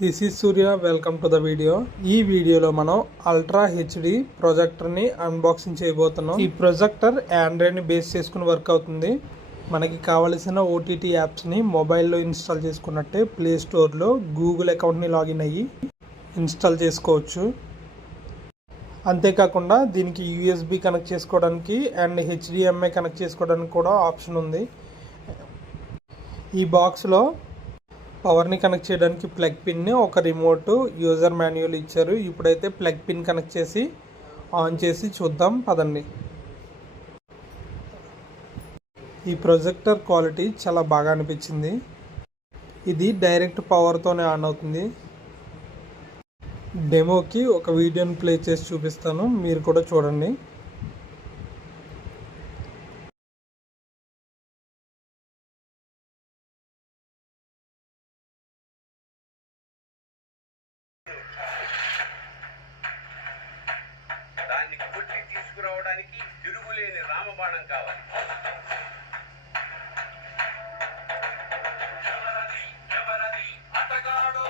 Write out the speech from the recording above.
This is Surya, welcome to the video. ఈ వీడియోలో మనం అల్ట్రా హెచ్డి ప్రొజెక్టర్ని అన్బాక్సింగ్ చేయబోతున్నాం. ఈ ప్రొజెక్టర్ ఆండ్రాయిడ్ని బేస్ చేసుకుని వర్క్ అవుతుంది. మనకి కావలసిన ఓటీటీ యాప్స్ని మొబైల్లో ఇన్స్టాల్ చేసుకున్నట్టే ప్లే స్టోర్లో గూగుల్ అకౌంట్ని లాగిన్ అయ్యి ఇన్స్టాల్ చేసుకోవచ్చు. అంతేకాకుండా దీనికి యూఎస్బి కనెక్ట్ చేసుకోవడానికి అండ్ హెచ్డిఎంఐ కనెక్ట్ చేసుకోవడానికి కూడా ఆప్షన్ ఉంది. ఈ బాక్స్లో పవర్ని కనెక్ట్ చేయడానికి ప్లగ్ పిన్ని, ఒక రిమోట్, యూజర్ మాన్యువల్ ఇచ్చారు. ఇప్పుడైతే ప్లగ్ పిన్ కనెక్ట్ చేసి ఆన్ చేసి చూద్దాం పదండి. ఈ ప్రొజెక్టర్ క్వాలిటీ చాలా బాగా అనిపించింది. ఇది డైరెక్ట్ పవర్తోనే ఆన్ అవుతుంది. డెమోకి ఒక వీడియోని ప్లే చేసి చూపిస్తాను, మీరు కూడా చూడండి. దాన్ని కొట్టి తీసుకురావడానికి తిరుగులేని రామబాణం కావాలి. ఎవరది అతగాడో